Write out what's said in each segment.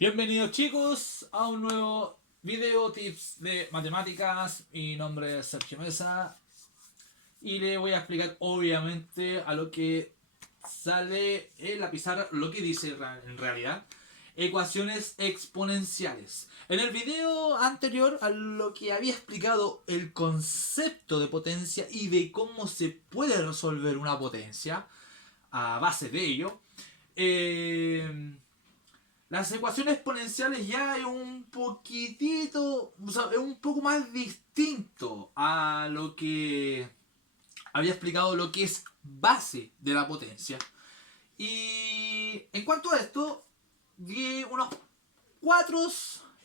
Bienvenidos chicos a un nuevo video tips de matemáticas. Mi nombre es Sergio Mesa y le voy a explicar obviamente a lo que sale en la pizarra, lo que dice en realidad ecuaciones exponenciales. En el video anterior a lo que había explicado el concepto de potencia y de cómo se puede resolver una potencia a base de ello, eh, las ecuaciones exponenciales ya es un poquitito, o sea, es un poco más distinto a lo que había explicado lo que es base de la potencia. Y en cuanto a esto, di unos cuatro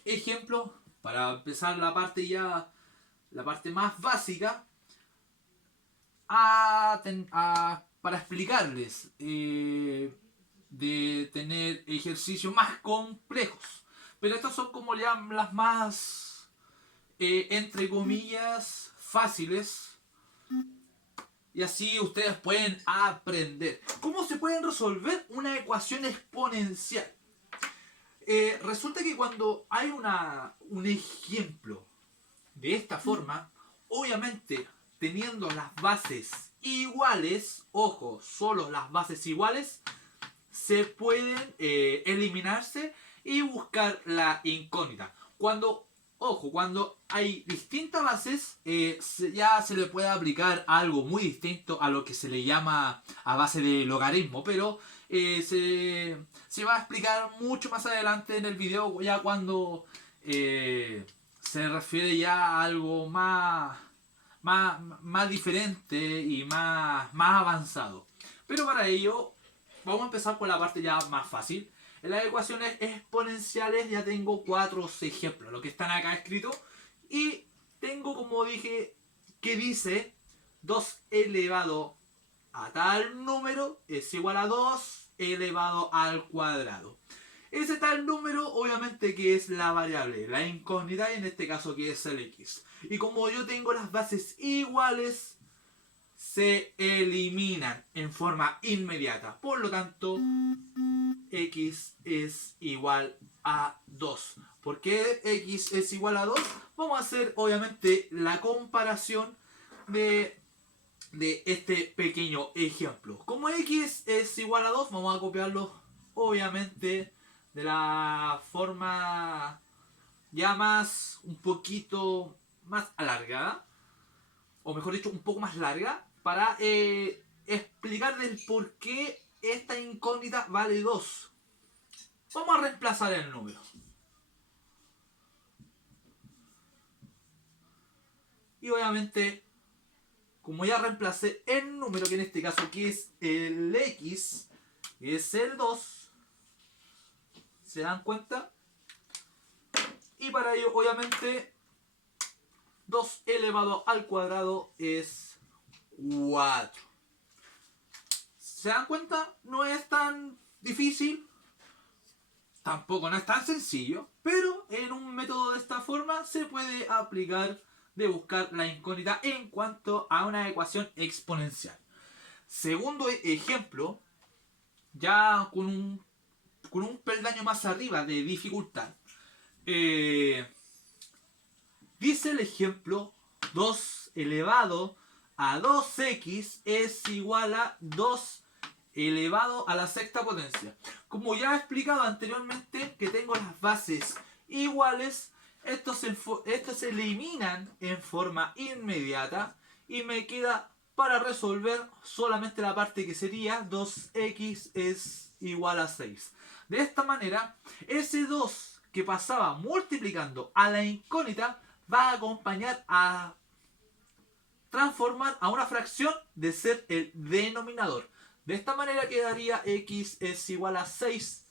ejemplos para empezar la parte más básica, para explicarles de tener ejercicios más complejos. Pero estas son como ya las más, entre comillas, fáciles. Y así ustedes pueden aprender. ¿Cómo se pueden resolver una ecuación exponencial? Resulta que cuando hay un ejemplo de esta forma, obviamente teniendo las bases iguales, ojo, solo las bases iguales, se pueden eliminarse y buscar la incógnita. Cuando hay distintas bases, ya se le puede aplicar algo muy distinto a lo que se le llama a base de logaritmo, pero se va a explicar mucho más adelante en el video, ya cuando se refiere ya a algo más diferente y más avanzado. Pero para ello vamos a empezar por la parte ya más fácil. En las ecuaciones exponenciales ya tengo cuatro ejemplos, lo que están acá escritos. Y tengo, como dije, que dice 2 elevado a tal número es igual a 2 elevado al cuadrado. Ese tal número obviamente que es la variable, la incógnita, en este caso que es el x. Y como yo tengo las bases iguales, se eliminan en forma inmediata. Por lo tanto, x es igual a 2. ¿Por qué x es igual a 2? Vamos a hacer obviamente la comparación de este pequeño ejemplo. Como x es igual a 2, vamos a copiarlo obviamente de la forma ya más, un poquito más alargada, o mejor dicho, un poco más larga, para explicar del por qué esta incógnita vale 2. Vamos a reemplazar el número. Y obviamente, como ya reemplacé el número, que en este caso que es el x, es el 2, ¿se dan cuenta? Y para ello, obviamente, 2 elevado al cuadrado es 4. ¿Se dan cuenta? No es tan difícil, tampoco no es tan sencillo, pero en un método de esta forma se puede aplicar de buscar la incógnita en cuanto a una ecuación exponencial. Segundo ejemplo, ya con un peldaño más arriba de dificultad. Dice el ejemplo 2 elevado a 2x es igual a 2 elevado a la sexta potencia. Como ya he explicado anteriormente que tengo las bases iguales, estos se eliminan en forma inmediata y me queda para resolver solamente la parte que sería 2x es igual a 6. De esta manera, ese 2 que pasaba multiplicando a la incógnita va a acompañar a transformar a una fracción de ser el denominador. De esta manera quedaría x es igual a 6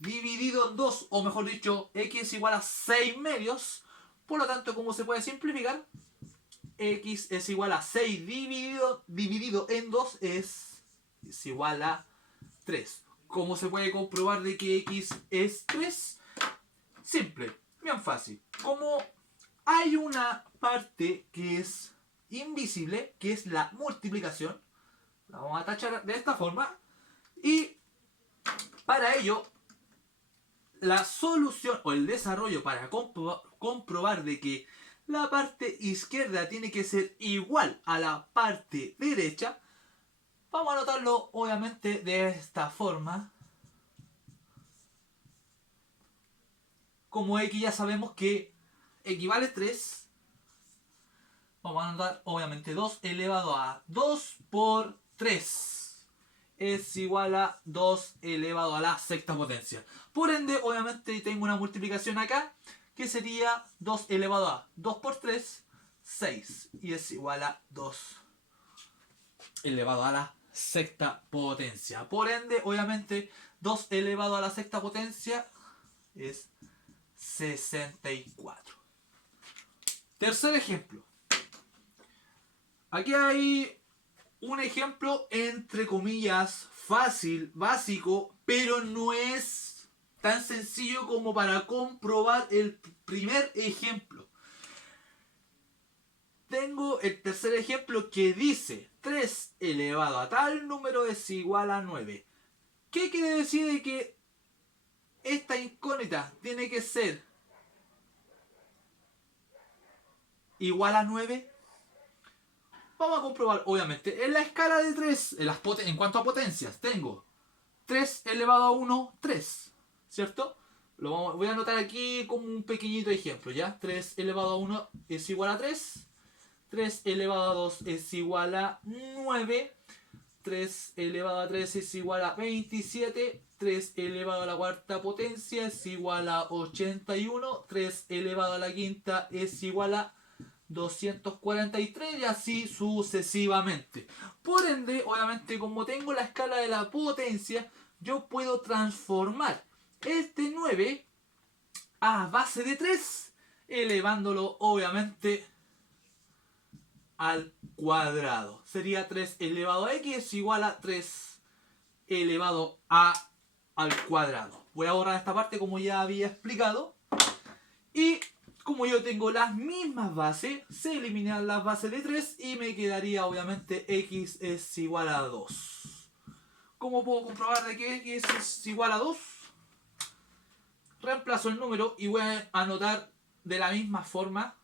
dividido en 2, o mejor dicho, x es igual a 6 medios. Por lo tanto, ¿cómo se puede simplificar? X es igual a 6 dividido en 2 es igual a 3. ¿Cómo se puede comprobar de que x es 3? Simple, bien fácil. Como hay una parte que es invisible, que es la multiplicación, la vamos a tachar de esta forma, y para ello la solución o el desarrollo para comprobar de que la parte izquierda tiene que ser igual a la parte derecha, vamos a anotarlo obviamente de esta forma. Como x ya sabemos que equivale a 3, vamos a anotar obviamente 2 elevado a 2 por 3 es igual a 2 elevado a la sexta potencia. Por ende, obviamente tengo una multiplicación acá que sería 2 elevado a 2 por 3, 6. Y es igual a 2 elevado a la sexta potencia. Por ende, obviamente, 2 elevado a la sexta potencia es 64. Tercer ejemplo. Aquí hay un ejemplo entre comillas fácil, básico, pero no es tan sencillo como para comprobar el primer ejemplo. Tengo el tercer ejemplo que dice 3 elevado a tal número es igual a 9. ¿Qué quiere decir de que esta incógnita tiene que ser igual a 9? Vamos a comprobar, obviamente, en la escala de 3, en cuanto a potencias, tengo 3 elevado a 1, 3, ¿cierto? Voy a anotar aquí como un pequeñito ejemplo, ¿ya? 3 elevado a 1 es igual a 3, 3 elevado a 2 es igual a 9, 3 elevado a 3 es igual a 27, 3 elevado a la cuarta potencia es igual a 81, 3 elevado a la quinta es igual a 243 y así sucesivamente. Por ende, obviamente, como tengo la escala de la potencia, yo puedo transformar este 9 a base de 3, elevándolo obviamente al cuadrado. Sería 3 elevado a x es igual a 3 elevado a al cuadrado. Voy a borrar esta parte como ya había explicado. Y como yo tengo las mismas bases, se eliminan las bases de 3 y me quedaría obviamente x es igual a 2. ¿Cómo puedo comprobar de que x es igual a 2? Reemplazo el número y voy a anotar de la misma forma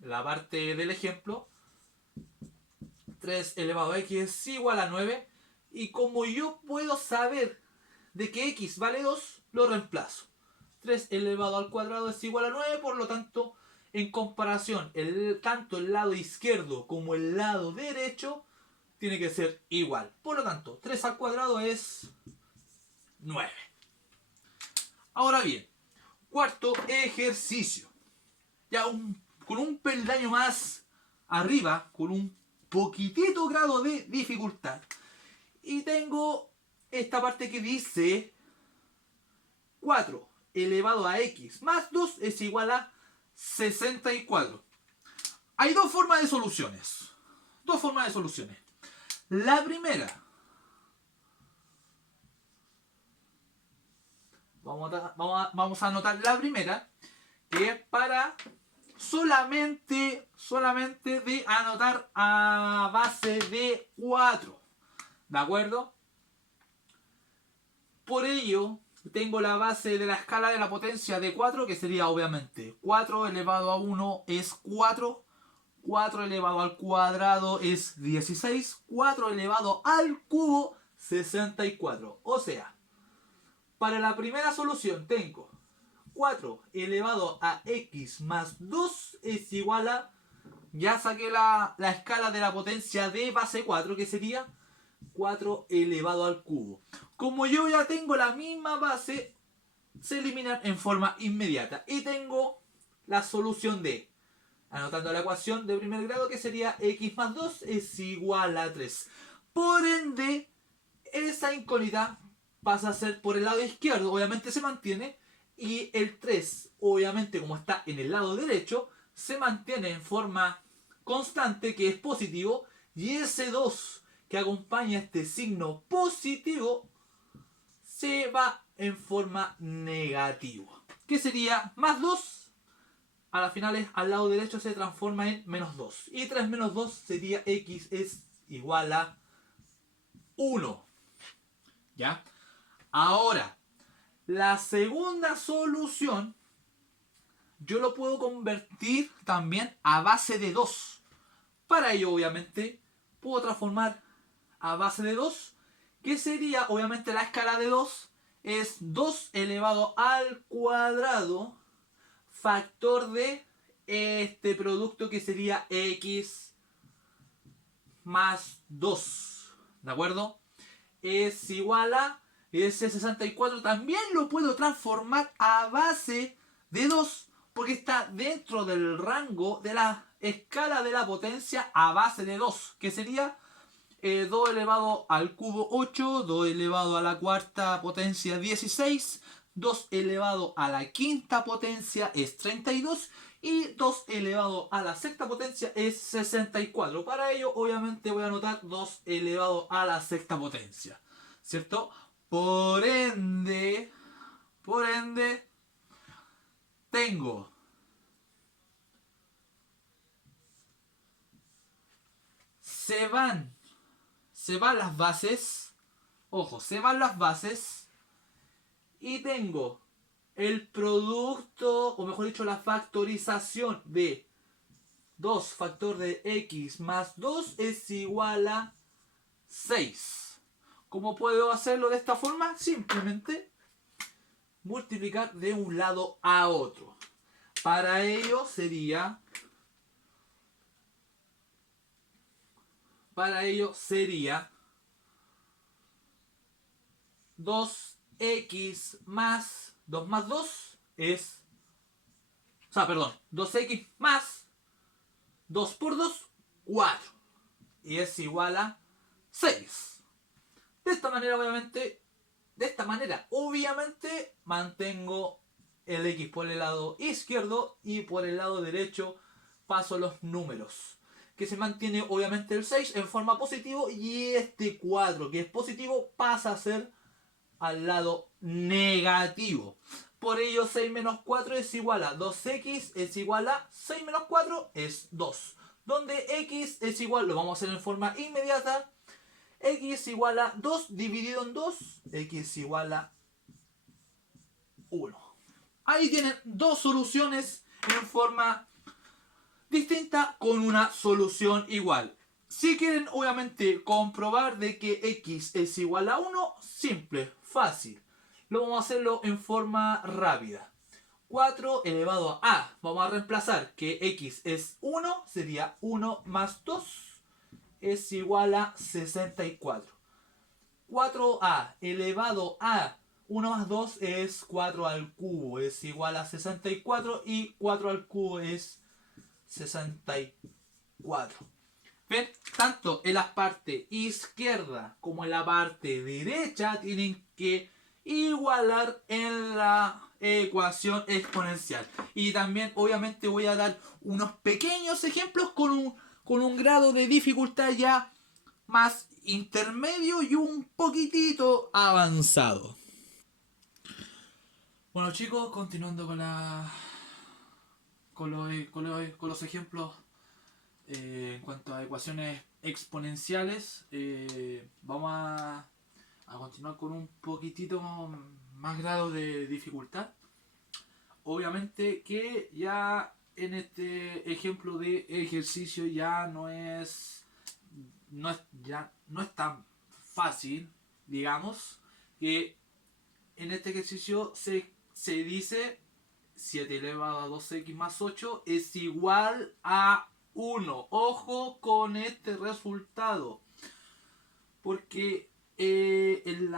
la parte del ejemplo. 3 elevado a x es igual a 9. Y como yo puedo saber de que x vale 2, lo reemplazo. 3 elevado al cuadrado es igual a 9, por lo tanto, en comparación, tanto el lado izquierdo como el lado derecho tiene que ser igual. Por lo tanto, 3 al cuadrado es 9. Ahora bien, cuarto ejercicio. Ya con un peldaño más arriba, con un poquitito grado de dificultad. Y tengo esta parte que dice 4 elevado a x más 2 es igual a 64. Hay dos formas de soluciones. Dos formas de soluciones. La primera. Vamos a anotar la primera. Que es para solamente de anotar a base de 4. ¿De acuerdo? Por ello, tengo la base de la escala de la potencia de 4, que sería obviamente 4 elevado a 1 es 4, 4 elevado al cuadrado es 16, 4 elevado al cubo 64. O sea, para la primera solución tengo 4 elevado a x más 2 es igual a... Ya saqué la escala de la potencia de base 4, que sería 4 elevado al cubo. Como yo ya tengo la misma base, se eliminan en forma inmediata. Y tengo la solución de, anotando la ecuación de primer grado, que sería x más 2 es igual a 3. Por ende, esa incógnita pasa a ser por el lado izquierdo, obviamente se mantiene. Y el 3, obviamente como está en el lado derecho, se mantiene en forma constante, que es positivo. Y ese 2 que acompaña este signo positivo se va en forma negativa. ¿Qué sería? Más 2. A las finales, al lado derecho se transforma en menos 2. Y 3 menos 2 sería x es igual a 1. ¿Ya? Ahora, La segunda solución yo lo puedo convertir también a base de 2. Para ello, obviamente, puedo transformar a base de 2, que sería, obviamente, la escala de 2 es 2 elevado al cuadrado factor de este producto que sería x más 2. ¿De acuerdo? Es igual a ese 64 también lo puedo transformar a base de 2 porque está dentro del rango de la escala de la potencia a base de 2 que sería 2 elevado al cubo 8, 2 elevado a la cuarta potencia 16, 2 elevado a la quinta potencia es 32 y 2 elevado a la sexta potencia es 64. Para ello, obviamente, voy a anotar 2 elevado a la sexta potencia. ¿Cierto? Por ende, tengo se van, se van las bases, ojo, se van las bases y tengo el producto, o mejor dicho, la factorización de 2 factor de x más 2 es igual a 6. ¿Cómo puedo hacerlo de esta forma? Simplemente multiplicar de un lado a otro. Para ello sería 2x más 2 más 2 es... O sea, perdón, 2x más 2 por 2, 4. Y es igual a 6. De esta manera, obviamente, mantengo el x por el lado izquierdo y por el lado derecho paso los números. Que se mantiene obviamente el 6 en forma positivo y este 4 que es positivo pasa a ser al lado negativo. Por ello 6 menos 4 es igual a 2x es igual a 6 menos 4 es 2. Donde x es igual, lo vamos a hacer en forma inmediata, x igual a 2 dividido en 2, x igual a 1. Ahí tienen dos soluciones en forma distinta con una solución igual. Si quieren obviamente comprobar de que x es igual a 1, simple, fácil. Lo vamos a hacerlo en forma rápida. 4 elevado a, vamos a reemplazar que x es 1, sería 1 más 2 es igual a 64. 4a elevado a 1 más 2 es 4 al cubo, es igual a 64 y 4 al cubo es 64. ¿Ven? Tanto en la parte izquierda como en la parte derecha tienen que igualar en la ecuación exponencial. Y también obviamente voy a dar unos pequeños ejemplos con un grado de dificultad ya más intermedio y un poquitito avanzado. Bueno chicos, continuando con los ejemplos en cuanto a ecuaciones exponenciales, vamos a continuar con un poquitito más grado de dificultad. Obviamente que ya en este ejemplo de ejercicio ya no es tan fácil, digamos, que en este ejercicio se dice 7 elevado a 2x más 8 es igual a 1. Ojo con este resultado. Porque en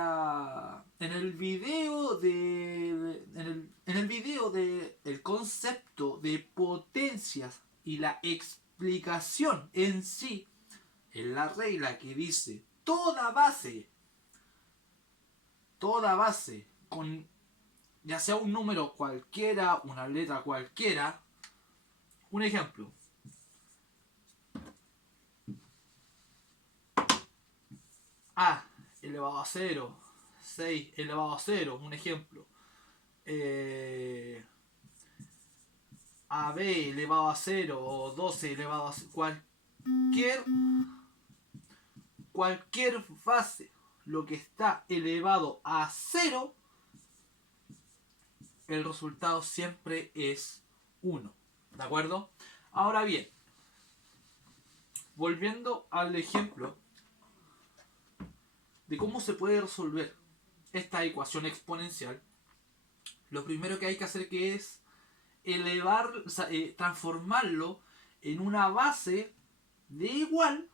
el video de el concepto de potencias y la explicación en sí, en la regla que dice toda base con ya sea un número cualquiera, una letra cualquiera, un ejemplo. A elevado a 0, 6 elevado a 0, un ejemplo. AB elevado a 0 o 12 elevado a 0, cualquier base, lo que está elevado a 0, el resultado siempre es 1. ¿De acuerdo? Ahora bien, volviendo al ejemplo de cómo se puede resolver esta ecuación exponencial, lo primero que hay que hacer que es elevar, o sea, transformarlo en una base de igual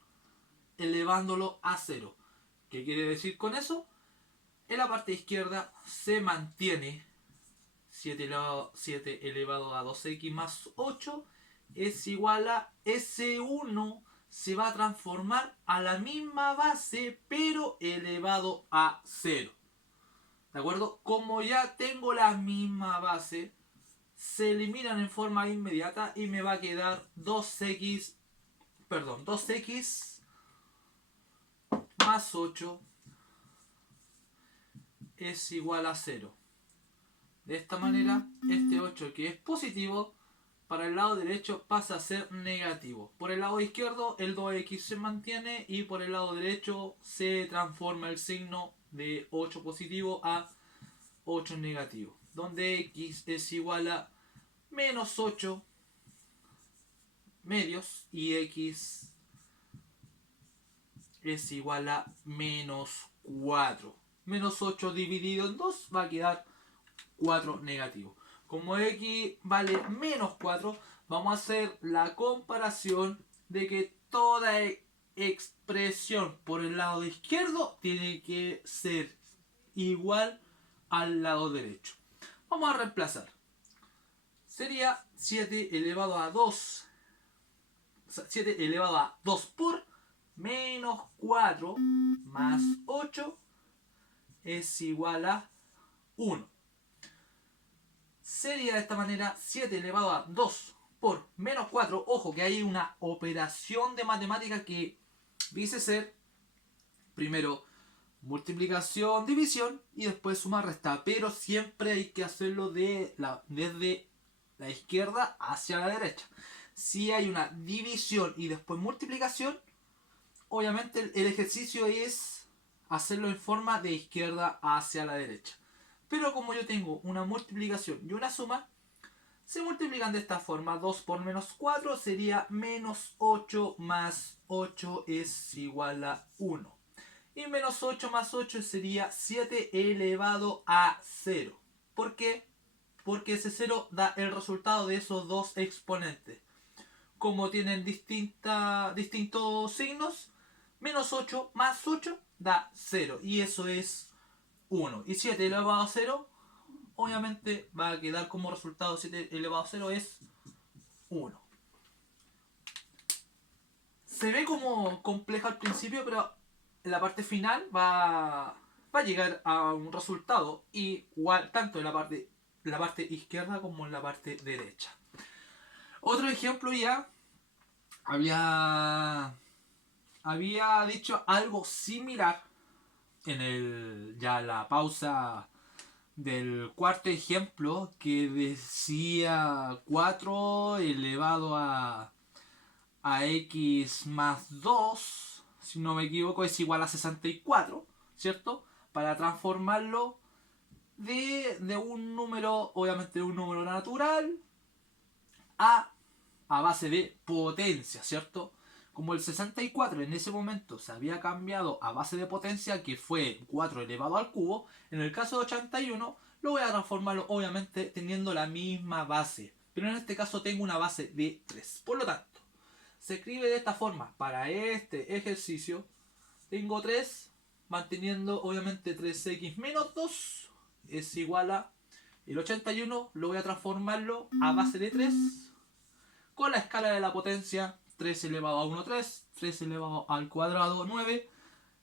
elevándolo a 0. ¿Qué quiere decir con eso? En la parte izquierda se mantiene 7 elevado a 2x más 8 es igual a S1 se va a transformar a la misma base pero elevado a 0. ¿De acuerdo? Como ya tengo la misma base, se eliminan en forma inmediata y me va a quedar 2x más 8 es igual a 0. De esta manera, este 8 que es positivo, para el lado derecho pasa a ser negativo. Por el lado izquierdo el 2x se mantiene y por el lado derecho se transforma el signo de 8 positivo a 8 negativo. Donde x es igual a menos 8 medios y x es igual a menos 4. Menos 8 dividido en 2 va a quedar 4 negativo. Como x vale menos 4, vamos a hacer la comparación de que toda expresión por el lado izquierdo tiene que ser igual al lado derecho. Vamos a reemplazar. Sería 7 elevado a 2. 7 elevado a 2 por menos 4 más 8 es igual a 1. Sería de esta manera 7 elevado a 2 por menos 4. Ojo que hay una operación de matemática que dice ser primero multiplicación, división y después suma, resta. Pero siempre hay que hacerlo desde la izquierda hacia la derecha. Si hay una división y después multiplicación, obviamente el ejercicio es hacerlo en forma de izquierda hacia la derecha. Pero como yo tengo una multiplicación y una suma, se multiplican de esta forma. 2 por menos 4 sería menos 8 más 8 es igual a 1. Y menos 8 más 8 sería 7 elevado a 0. ¿Por qué? Porque ese 0 da el resultado de esos dos exponentes. Como tienen distintos signos, menos 8 más 8 da 0. Y eso es 1. Y 7 elevado a 0, obviamente va a quedar como resultado 7 elevado a 0 es 1. Se ve como compleja al principio, pero en la parte final va a llegar a un resultado igual tanto en la parte izquierda como en la parte derecha. Otro ejemplo ya había dicho algo similar en la pausa del cuarto ejemplo que decía 4 elevado a x más 2, si no me equivoco, es igual a 64, ¿cierto? Para transformarlo de un número, obviamente de un número natural, a base de potencia, ¿cierto? Como el 64 en ese momento se había cambiado a base de potencia, que fue 4 elevado al cubo, en el caso de 81 lo voy a transformarlo obviamente teniendo la misma base. Pero en este caso tengo una base de 3. Por lo tanto, se escribe de esta forma. Para este ejercicio tengo 3, manteniendo obviamente 3x menos 2 es igual a el 81, lo voy a transformarlo a base de 3 con la escala de la potencia 3 elevado a 1, 3, 3 elevado al cuadrado 9,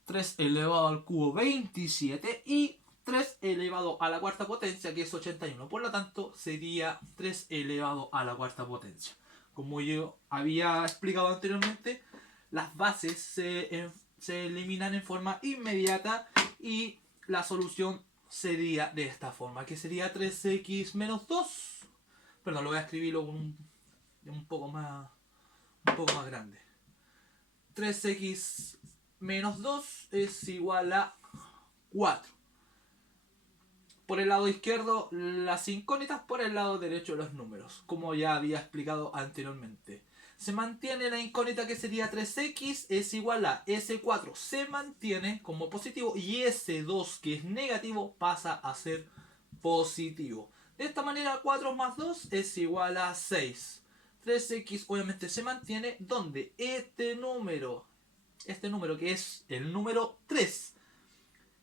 3 elevado al cubo 27 y 3 elevado a la cuarta potencia que es 81. Por lo tanto sería 3 elevado a la cuarta potencia. Como yo había explicado anteriormente, las bases se eliminan en forma inmediata y la solución sería de esta forma, que sería 3x menos 2. Perdón, lo voy a escribirlo con un poco más grande. 3x menos 2 es igual a 4. por el lado izquierdo las incógnitas, por el lado derecho los números, como ya había explicado anteriormente. Se mantiene la incógnita que sería 3x es igual a S4, se mantiene como positivo y S2 que es negativo pasa a ser positivo. De esta manera 4 más 2 es igual a 6. 3x obviamente se mantiene donde este número que es el número 3,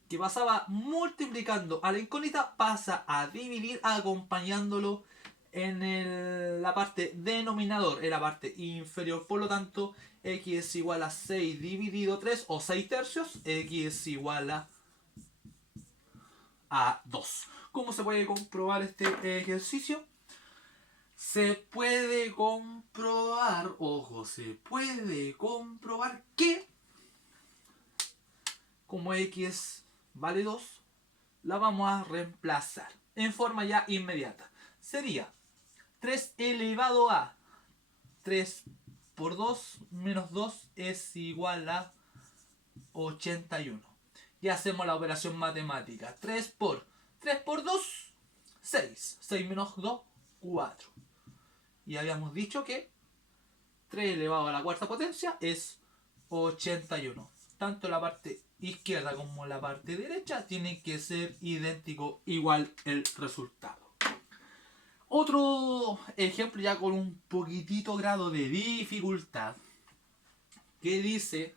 que pasaba multiplicando a la incógnita, pasa a dividir acompañándolo en la parte denominador, en la parte inferior. Por lo tanto, x es igual a 6 dividido 3 o 6 tercios, x es igual a 2. ¿Cómo se puede comprobar este ejercicio? Se puede comprobar, ojo, se puede comprobar que como x vale 2, la vamos a reemplazar en forma ya inmediata. Sería 3 elevado a 3 por 2 menos 2 es igual a 81. Y hacemos la operación matemática. 3 por 2, 6. 6 menos 2, 4. Y habíamos dicho que 3 elevado a la cuarta potencia es 81. Tanto la parte izquierda como la parte derecha tienen que ser idéntico, igual el resultado. Otro ejemplo ya con un poquitito grado de dificultad, que dice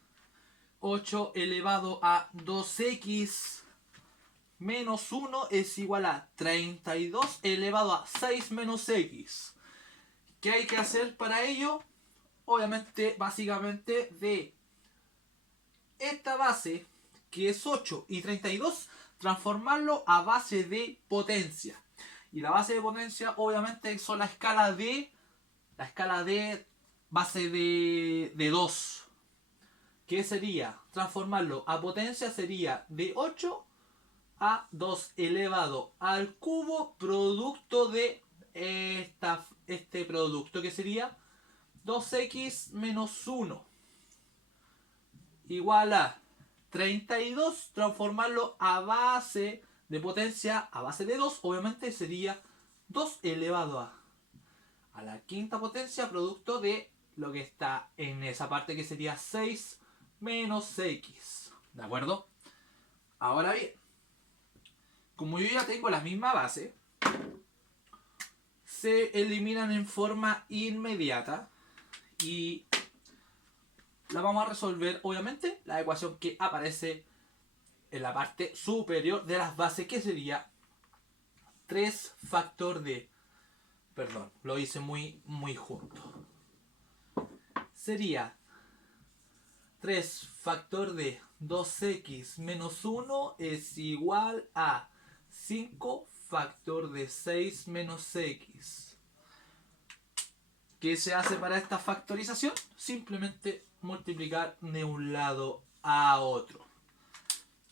8 elevado a 2x menos 1 es igual a 32 elevado a 6 menos x. ¿Qué hay que hacer para ello? Obviamente, básicamente, de esta base, que es 8 y 32, transformarlo a base de potencia. Y la base de potencia, obviamente, son la escala de base de 2. ¿Qué sería? Transformarlo a potencia sería de 8 a 2 elevado al cubo producto de este producto, que sería 2x menos 1 igual a 32, transformarlo a base de potencia, a base de 2, obviamente sería 2 elevado a la quinta potencia producto de lo que está en esa parte, que sería 6 menos x. ¿De acuerdo? Ahora bien, como yo ya tengo la misma base, se eliminan en forma inmediata y la vamos a resolver, obviamente, la ecuación que aparece en la parte superior de las bases, que sería 3 factor de... Perdón, lo hice muy junto. Sería 3 factor de 2x menos 1 es igual a 5 factor de 6 menos x. ¿Qué se hace para esta factorización? Simplemente multiplicar de un lado a otro.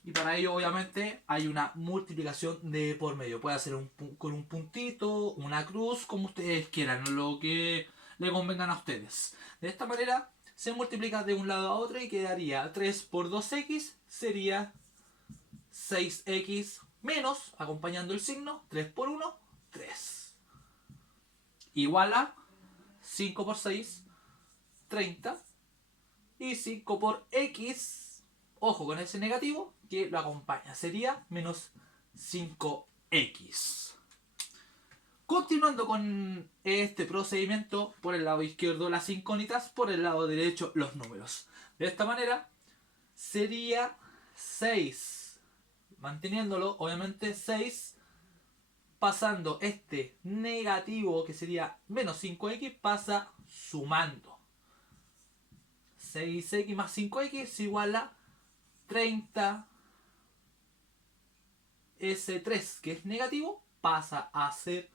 Y para ello, obviamente, hay una multiplicación de por medio. Puede ser con un puntito, una cruz, como ustedes quieran, lo que le convengan a ustedes. De esta manera se multiplica de un lado a otro y quedaría 3 por 2x sería 6x menos, acompañando el signo, 3 por 1, 3. Igual a 5 por 6, 30. Y 5 por x, ojo con ese negativo, que lo acompaña, sería menos 5x. Continuando con este procedimiento, por el lado izquierdo las incógnitas, por el lado derecho los números. De esta manera sería 6, manteniéndolo, obviamente 6, pasando este negativo que sería menos 5x, pasa sumando. 6x más 5x es igual a 30. S3, que es negativo, pasa a ser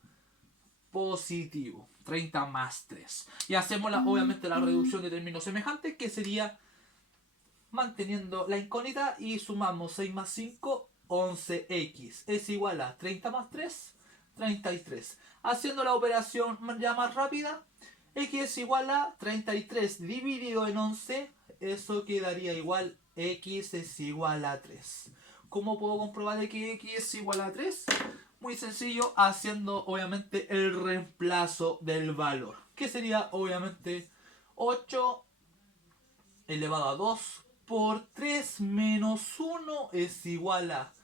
positivo. 30 más 3. Y hacemos obviamente la reducción de términos semejantes, que sería manteniendo la incógnita y sumamos 6 más 5, 11x. Es igual a 30 más 3, 33. Haciendo la operación ya más rápida, x es igual a 33 dividido en 11. Eso quedaría igual, x es igual a 3. ¿Cómo puedo comprobar de que x es igual a 3? Muy sencillo, haciendo obviamente el reemplazo del valor, que sería obviamente 8 elevado a 2 por 3 menos 1 es igual a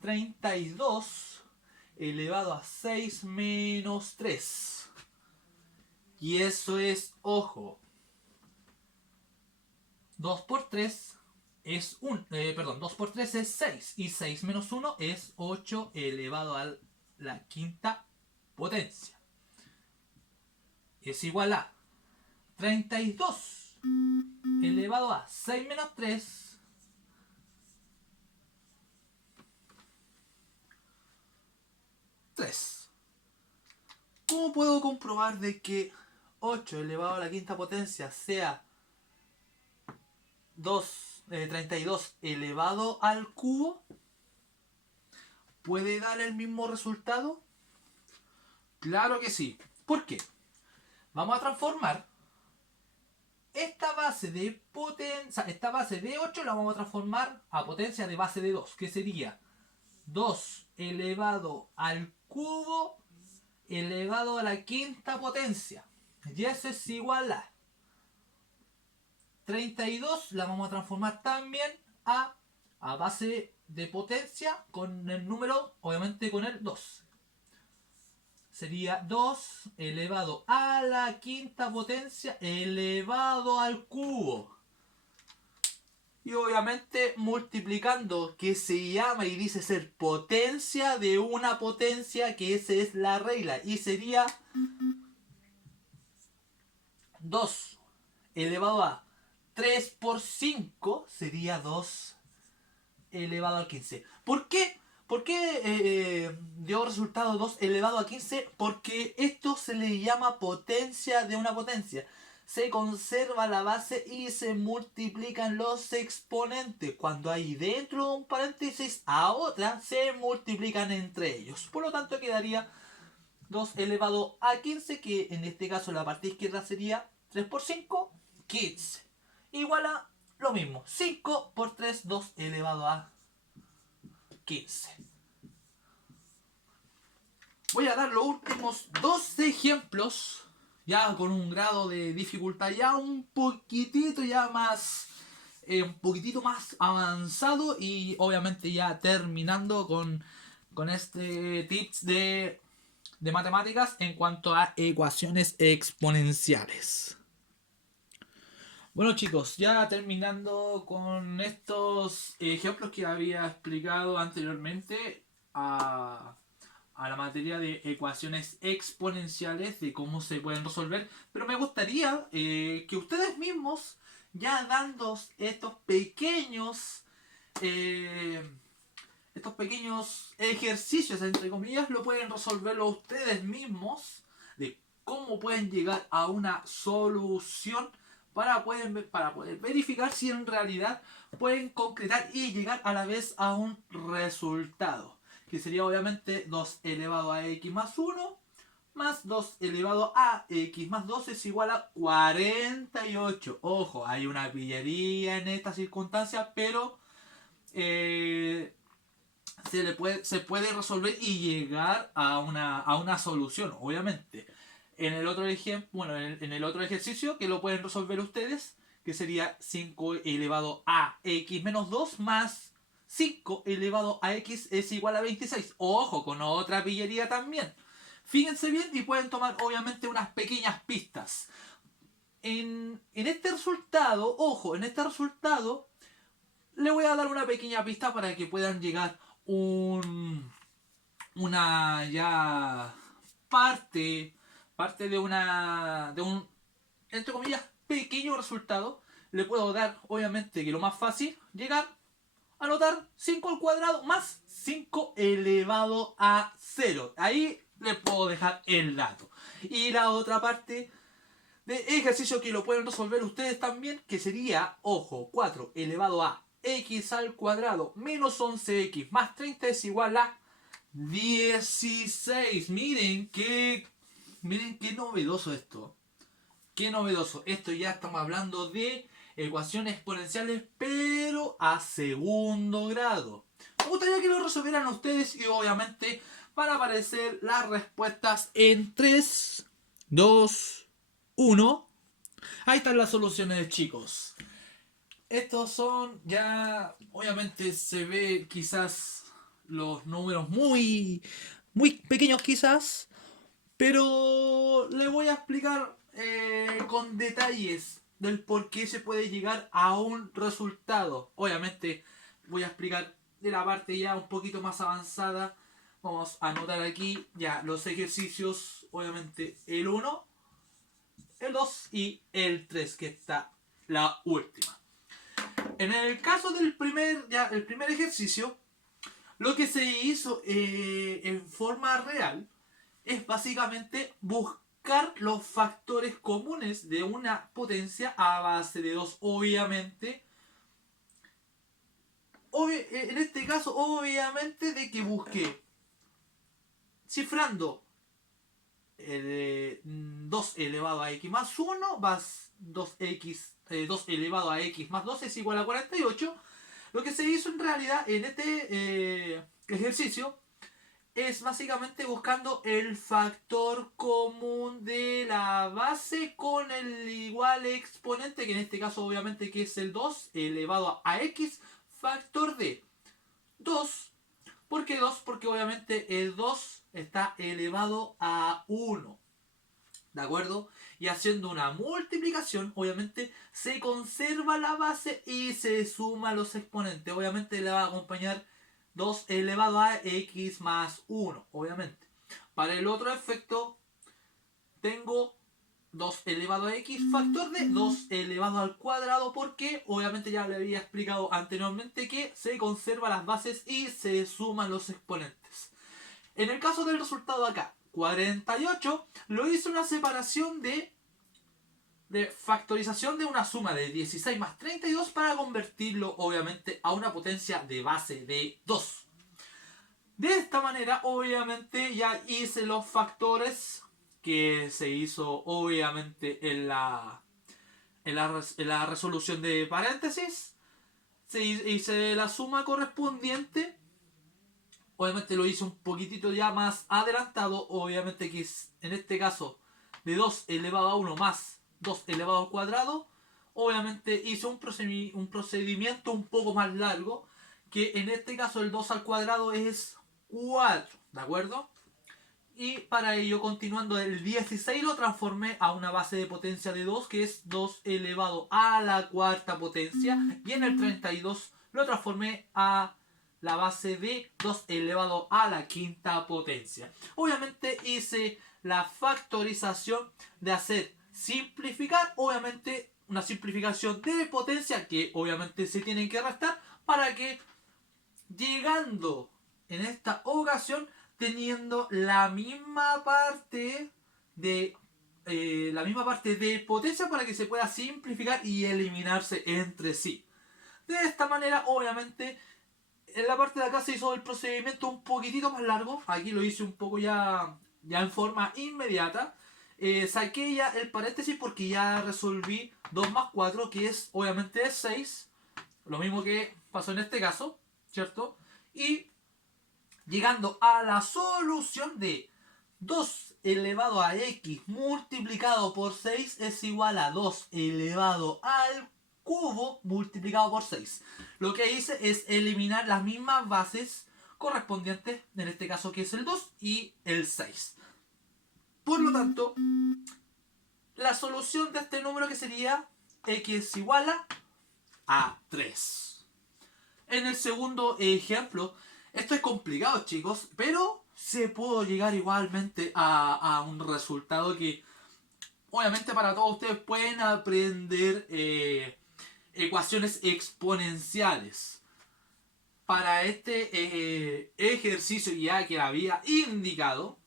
32 elevado a 6 menos 3. Y eso es, ojo, 2 por 3 es 2 por 3 es 6 y 6 menos 1 es 8 elevado a la quinta potencia. Es igual a 32 elevado a 6 menos 3 3. ¿Cómo puedo comprobar de que 8 elevado a la quinta potencia sea 32 elevado al cubo? ¿Puede dar el mismo resultado? Claro que sí. ¿Por qué? Vamos a transformar esta base de potencia, esta base de 8 la vamos a transformar a potencia de base de 2, que sería 2 elevado al cubo elevado a la quinta potencia. Y eso es igual a 32, la vamos a transformar también a base de potencia con el número, obviamente con el 2. Sería 2 elevado a la quinta potencia elevado al cubo. Y obviamente multiplicando, que se llama y dice ser potencia de una potencia, que esa es la regla. Y sería 2 elevado a 3 por 5 sería 2 elevado a 15. ¿Por qué? ¿Por qué dio resultado 2 elevado a 15? Porque esto se le llama potencia de una potencia. Se conserva la base y se multiplican los exponentes. Cuando hay dentro de un paréntesis a otra, se multiplican entre ellos. Por lo tanto, quedaría 2 elevado a 15, que en este caso la parte izquierda sería 3 por 5, 15. Igual a lo mismo, 5 por 3, 2 elevado a 15. Voy a dar los últimos dos ejemplos, ya con un grado de dificultad ya un poquitito ya más, un poquitito más avanzado, y obviamente ya terminando con este tips de matemáticas en cuanto a ecuaciones exponenciales. Bueno chicos, ya terminando con estos ejemplos que había explicado anteriormente a la materia de ecuaciones exponenciales, de cómo se pueden resolver, pero me gustaría que ustedes mismos, ya dando estos pequeños ejercicios, entre comillas, lo pueden resolverlo ustedes mismos, de cómo pueden llegar a una solución para poder verificar si en realidad pueden concretar y llegar a la vez a un resultado, que sería obviamente 2 elevado a x más 1 más 2 elevado a x más 2 es igual a 48. Ojo, hay una pillería en esta circunstancia, pero se puede resolver y llegar a una solución, obviamente. En el otro ejemplo, bueno, en el otro ejercicio que lo pueden resolver ustedes, que sería 5 elevado a x menos 2 más 5 elevado a x es igual a 26. Ojo, con otra pillería también. Fíjense bien y pueden tomar obviamente unas pequeñas pistas. En este resultado, ojo, en este resultado le voy a dar una pequeña pista para que puedan llegar una ya parte de un, entre comillas, pequeño resultado. Le puedo dar, obviamente, que lo más fácil, llegar a anotar 5 al cuadrado más 5 elevado a 0. Ahí le puedo dejar el dato. Y la otra parte de ejercicio que lo pueden resolver ustedes también, que sería, ojo, 4 elevado a x al cuadrado menos 11x más 30 es igual a 16. Miren qué novedoso esto. Qué novedoso. Esto ya estamos hablando de ecuaciones exponenciales, pero a segundo grado. Me gustaría que lo resolvieran ustedes y obviamente van a aparecer las respuestas en 3, 2, 1. Ahí están las soluciones, chicos. Estos son ya, obviamente se ve quizás los números muy pequeños quizás, pero le voy a explicar con detalles del por qué se puede llegar a un resultado. Obviamente voy a explicar de la parte ya un poquito más avanzada. Vamos a anotar aquí ya los ejercicios, obviamente el 1, el 2 y el 3, que está la última. En el caso del el primer ejercicio, lo que se hizo en forma real es básicamente buscar los factores comunes de una potencia a base de 2. Obviamente, en este caso, obviamente de que busqué cifrando 2 elevado a x más 1 más 2 elevado a x más 2 es igual a 48. Lo que se hizo en realidad en este ejercicio es básicamente buscando el factor común de la base con el igual exponente, que en este caso obviamente que es el 2 elevado a x factor de 2. ¿Por qué 2? Porque obviamente el 2 está elevado a 1. ¿De acuerdo? Y haciendo una multiplicación, obviamente se conserva la base y se suma los exponentes. Obviamente le va a acompañar 2 elevado a x más 1, obviamente. Para el otro efecto, tengo 2 elevado a x factor de 2 elevado al cuadrado, porque obviamente ya le había explicado anteriormente que se conservan las bases y se suman los exponentes. En el caso del resultado acá, 48, lo hice una separación de factorización de una suma de 16 más 32 para convertirlo obviamente a una potencia de base de 2. De esta manera obviamente ya hice los factores que se hizo obviamente en la resolución de paréntesis. Hice la suma correspondiente. Obviamente lo hice un poquitito ya más adelantado. Obviamente que es en este caso de 2 elevado a 1 más 2 elevado al cuadrado. Obviamente hice un procedimiento un poco más largo, que en este caso el 2 al cuadrado es 4, ¿de acuerdo? Y para ello, continuando, el 16 lo transformé a una base de potencia de 2, que es 2 elevado a la cuarta potencia. Y en el 32 lo transformé a la base de 2 elevado a la quinta potencia. Obviamente hice la factorización de hacer simplificar, obviamente una simplificación de potencia que obviamente se tienen que restar, para que llegando en esta ocasión teniendo la misma parte de potencia, para que se pueda simplificar y eliminarse entre sí. De esta manera obviamente en la parte de acá se hizo el procedimiento un poquitito más largo. Aquí lo hice un poco ya en forma inmediata. Saqué ya el paréntesis porque ya resolví 2 más 4, que es obviamente 6. Lo mismo que pasó en este caso, ¿cierto? Y llegando a la solución de 2 elevado a x multiplicado por 6 es igual a 2 elevado al cubo multiplicado por 6. Lo que hice es eliminar las mismas bases correspondientes, en este caso que es el 2 y el 6. Por lo tanto, la solución de este número, que sería x igual a 3. En el segundo ejemplo, esto es complicado, chicos, pero se pudo llegar igualmente a un resultado que obviamente para todos ustedes pueden aprender ecuaciones exponenciales. Para este ejercicio ya que había indicado,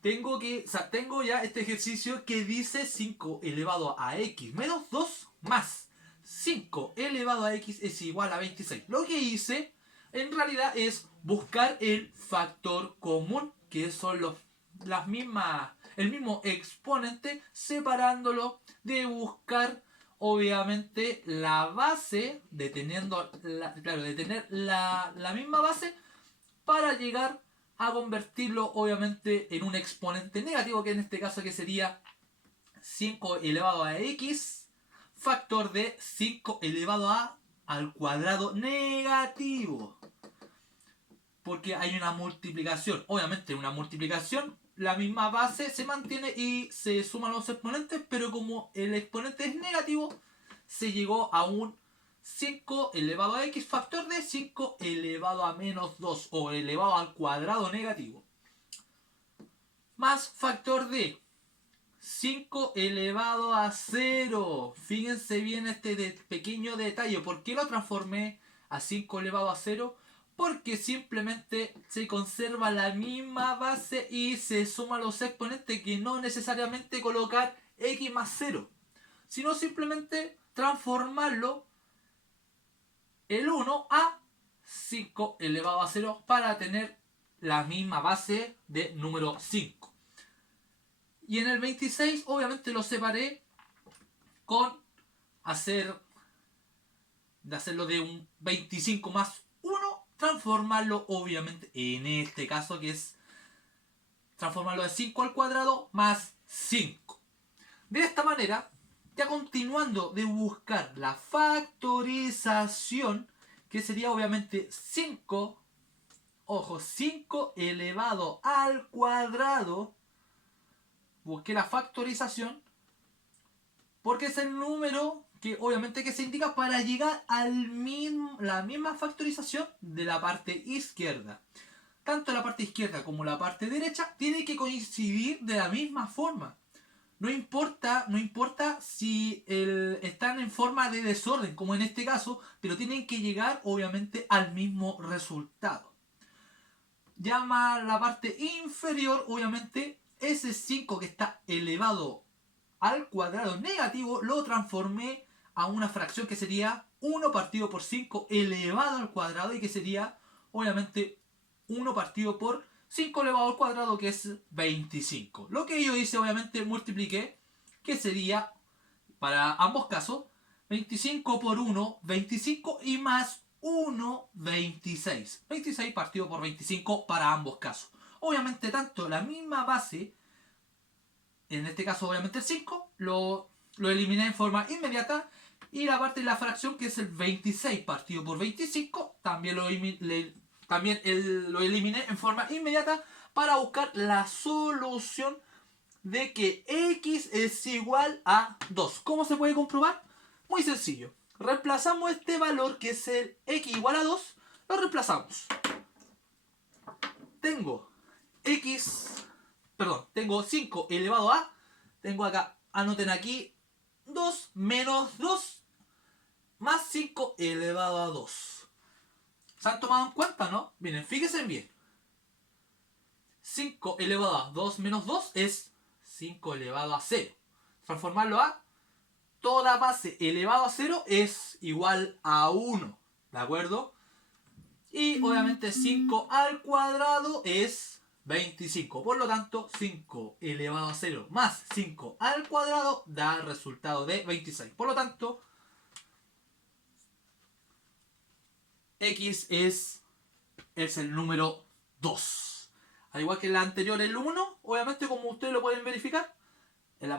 tengo ya este ejercicio que dice 5 elevado a x menos 2 más 5 elevado a x es igual a 26. Lo que hice en realidad es buscar el factor común, que son el mismo exponente, separándolo de buscar obviamente la base de teniendo de tener la misma base para llegar a convertirlo obviamente en un exponente negativo, que en este caso que sería 5 elevado a x factor de 5 elevado a al cuadrado negativo, porque hay una multiplicación. Obviamente una multiplicación, la misma base se mantiene y se suman los exponentes, pero como el exponente es negativo, se llegó a un 5 elevado a x factor de 5 elevado a menos 2 o elevado al cuadrado negativo, más factor de 5 elevado a 0. Fíjense bien este pequeño detalle. ¿Por qué lo transformé a 5 elevado a 0? Porque simplemente se conserva la misma base y se suman los exponentes, que no necesariamente colocar x más 0, sino simplemente transformarlo el 1 a 5 elevado a 0 para tener la misma base de número 5. Y en el 26 obviamente lo separé con hacerlo de un 25 más 1, transformarlo obviamente en este caso que es transformarlo de 5 al cuadrado más 5. De esta manera, ya continuando de buscar la factorización, que sería obviamente 5, ojo, 5 elevado al cuadrado, busqué la factorización porque es el número que obviamente que se indica para llegar la misma factorización de la parte izquierda. Tanto la parte izquierda como la parte derecha tienen que coincidir de la misma forma. No importa si están en forma de desorden, como en este caso, pero tienen que llegar obviamente al mismo resultado. Llama la parte inferior, obviamente, ese 5 que está elevado al cuadrado negativo, lo transformé a una fracción que sería 1 partido por 5 elevado al cuadrado, y que sería, obviamente, 1 partido por 5 elevado al cuadrado, que es 25. Lo que yo hice, obviamente, multipliqué, que sería, para ambos casos, 25 por 1, 25, y más 1, 26. 26 partido por 25 para ambos casos. Obviamente, tanto la misma base, en este caso obviamente el 5, lo eliminé en forma inmediata, y la parte de la fracción, que es el 26 partido por 25, también lo eliminé en forma inmediata para buscar la solución de que x es igual a 2. ¿Cómo se puede comprobar? Muy sencillo. Reemplazamos este valor, que es el x igual a 2, lo reemplazamos. Tengo 5 elevado a, tengo acá, anoten aquí, 2 menos 2 más 5 elevado a 2. ¿Se han tomado en cuenta, no? Miren, fíjense bien. 5 elevado a 2 menos 2 es 5 elevado a 0. Transformarlo a toda base elevado a 0 es igual a 1. ¿De acuerdo? Y obviamente 5 al cuadrado es 25. Por lo tanto, 5 elevado a 0 más 5 al cuadrado da resultado de 26. Por lo tanto, x es el número 2. Al igual que en la anterior, el 1, obviamente, como ustedes lo pueden verificar, en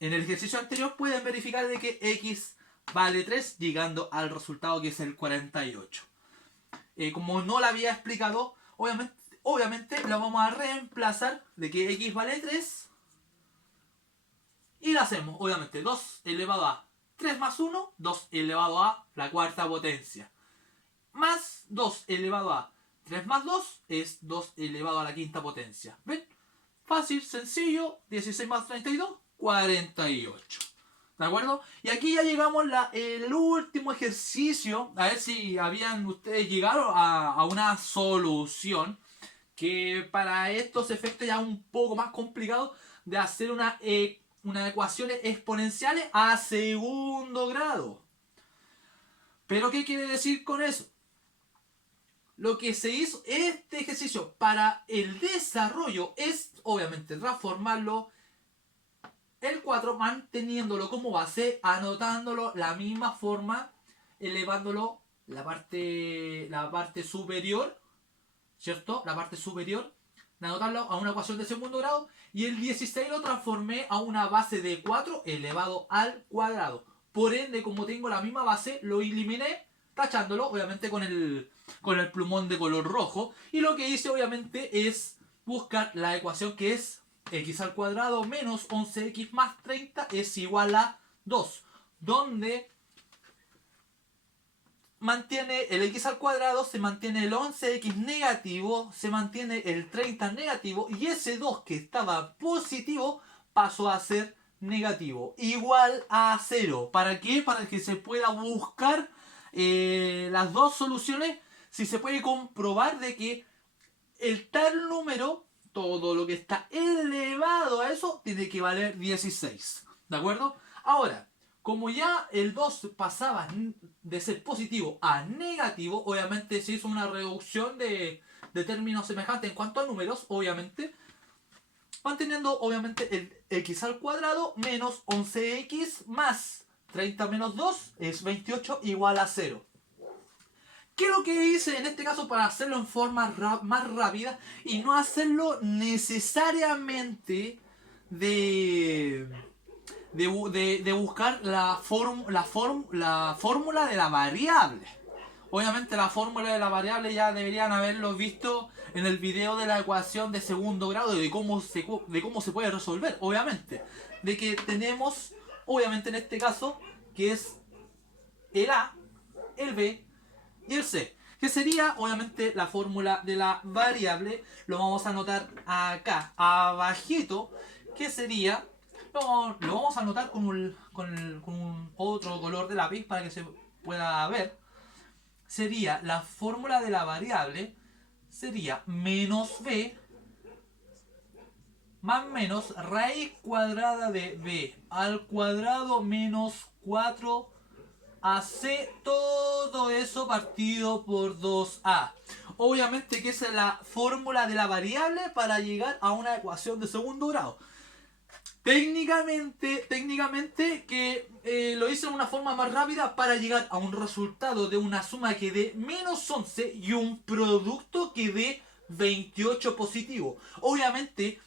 el ejercicio anterior pueden verificar de que x vale 3, llegando al resultado que es el 48. Como no lo había explicado, obviamente lo vamos a reemplazar de que x vale 3, y lo hacemos, obviamente, 2 elevado a 3 más 1, 2 elevado a la cuarta potencia, más 2 elevado a 3 más 2 es 2 elevado a la quinta potencia. ¿Ven? Fácil, sencillo. 16 más 32, 48. ¿De acuerdo? Y aquí ya llegamos el último ejercicio. A ver si habían ustedes llegado a una solución, que para estos efectos ya es un poco más complicado de hacer unas ecuaciones exponenciales a segundo grado. ¿Pero qué quiere decir con eso? Lo que se hizo este ejercicio para el desarrollo es obviamente transformarlo el 4 manteniéndolo como base, anotándolo la misma forma, elevándolo la parte superior, ¿cierto? La parte superior, de anotarlo a una ecuación de segundo grado, y el 16 lo transformé a una base de 4 elevado al cuadrado. Por ende, como tengo la misma base, lo eliminé tachándolo, obviamente con el plumón de color rojo. Y lo que hice, obviamente, es buscar la ecuación que es x al cuadrado menos 11x más 30 es igual a 2. Donde mantiene el x al cuadrado, se mantiene el 11x negativo, se mantiene el 30 negativo, y ese 2 que estaba positivo pasó a ser negativo, igual a 0. ¿Para qué? Para que se pueda buscar las dos soluciones, si se puede comprobar de que el tal número, todo lo que está elevado a eso, tiene que valer 16. ¿De acuerdo? Ahora, como ya el 2 pasaba de ser positivo a negativo, obviamente se hizo una reducción de términos semejantes en cuanto a números, obviamente, manteniendo obviamente el x al cuadrado menos 11x más 30 menos 2 es 28 igual a 0. ¿Qué es lo que hice en este caso para hacerlo en forma más rápida y no hacerlo necesariamente de buscar la fórmula de la variable? Obviamente la fórmula de la variable ya deberían haberlo visto en el video de la ecuación de segundo grado, de cómo se puede resolver, obviamente. De que tenemos, obviamente en este caso, que es el A, el B y el C. Que sería, obviamente, la fórmula de la variable. Lo vamos a anotar acá, abajito, que sería... Lo vamos a anotar con un otro color de lápiz para que se pueda ver. Sería la fórmula de la variable, sería menos b más menos raíz cuadrada de b al cuadrado menos 4ac, todo eso partido por 2a. Obviamente que esa es la fórmula de la variable para llegar a una ecuación de segundo grado. Técnicamente que lo hice de una forma más rápida para llegar a un resultado de una suma que dé menos 11 y un producto que dé 28 positivo. Obviamente,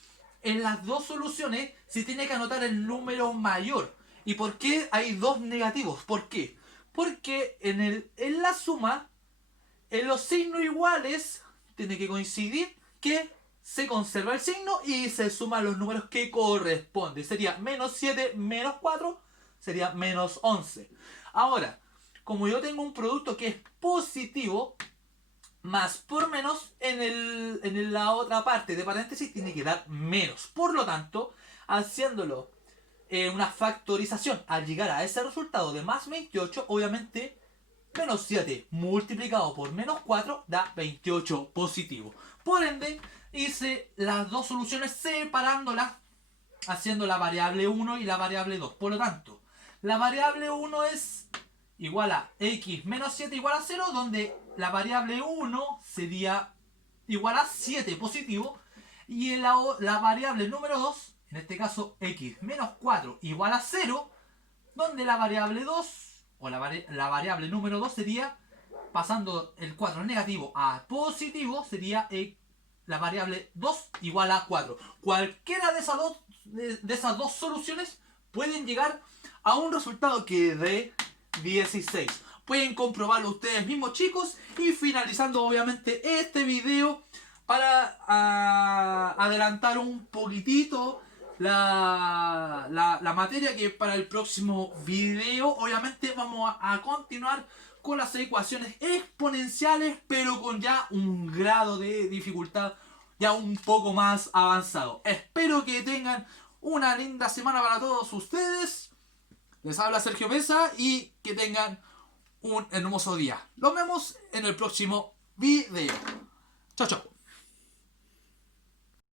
en las dos soluciones se tiene que anotar el número mayor. ¿Y por qué hay dos negativos? ¿Por qué? Porque en la suma, en los signos iguales, tiene que coincidir que se conserva el signo y se suman los números que corresponden. Sería menos 7 menos 4, sería menos 11. Ahora, como yo tengo un producto que es positivo, más por menos, en la otra parte de paréntesis tiene que dar menos. Por lo tanto, haciéndolo una factorización al llegar a ese resultado de más 28, obviamente menos 7 multiplicado por menos 4 da 28 positivo. Por ende, hice las dos soluciones separándolas, haciendo la variable 1 y la variable 2. Por lo tanto, la variable 1 es igual a x menos 7 igual a 0, donde la variable 1 sería igual a 7 positivo, y la variable número 2, en este caso x menos 4 igual a 0, donde la variable 2, o la variable número 2 sería, pasando el 4 negativo a positivo, sería la variable 2 igual a 4. Cualquiera de esas dos soluciones pueden llegar a un resultado que dé 16. Pueden comprobarlo ustedes mismos, chicos. Y finalizando obviamente este video, para adelantar un poquitito la materia, que para el próximo video obviamente vamos a continuar con las ecuaciones exponenciales, pero con ya un grado de dificultad ya un poco más avanzado. Espero que tengan una linda semana para todos ustedes. Les habla Sergio Mesa y que tengan un hermoso día. Nos vemos en el próximo video. Chao, chao.